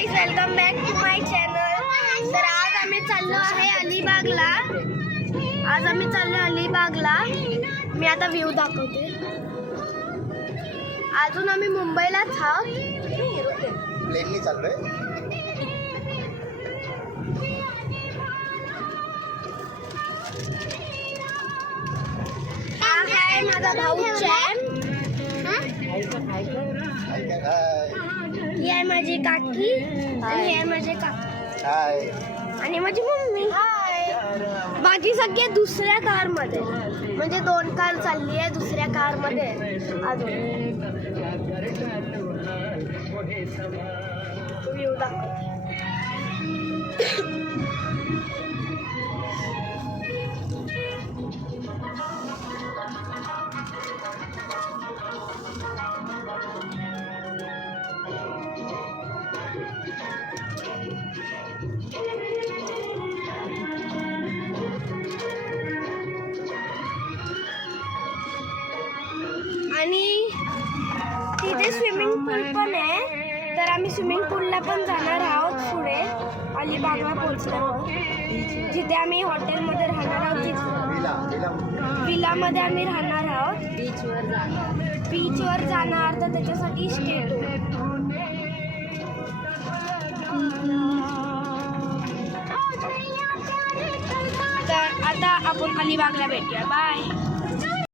Guys, welcome back to my channel. तर आज आम्ही चाललो आहे अलिबागला. मी आता व्ह्यू दाखवते. अजून आम्ही मुंबईलाच आहोत. प्लेननी चाललोय. हा आहे माझा भाऊ चॅन. ही आहे माझी काकी आणि हे आहे माझे काका हाय. आणि माझी मम्मी. बाकी सगळे दुसऱ्या कार मध्ये, म्हणजे 2 कार चालली आहे दुसऱ्या कार मध्ये अजून. व्ह्यू दाखवते. आणि तिथे स्विमिंग पूल पण आहे, तर आम्ही स्विमिंग पूलला पण जाणार आहोत पुढे अलिबागला पोहोचल्यावर. जिथे आम्ही हॉटेलमध्ये राहणार आहोत, विलामध्ये आम्ही राहणार आहोत. बीचवर जाणार, तर त्याच्यासाठी स्टे. तर आता आपण अलिबागला भेटूया. बाय.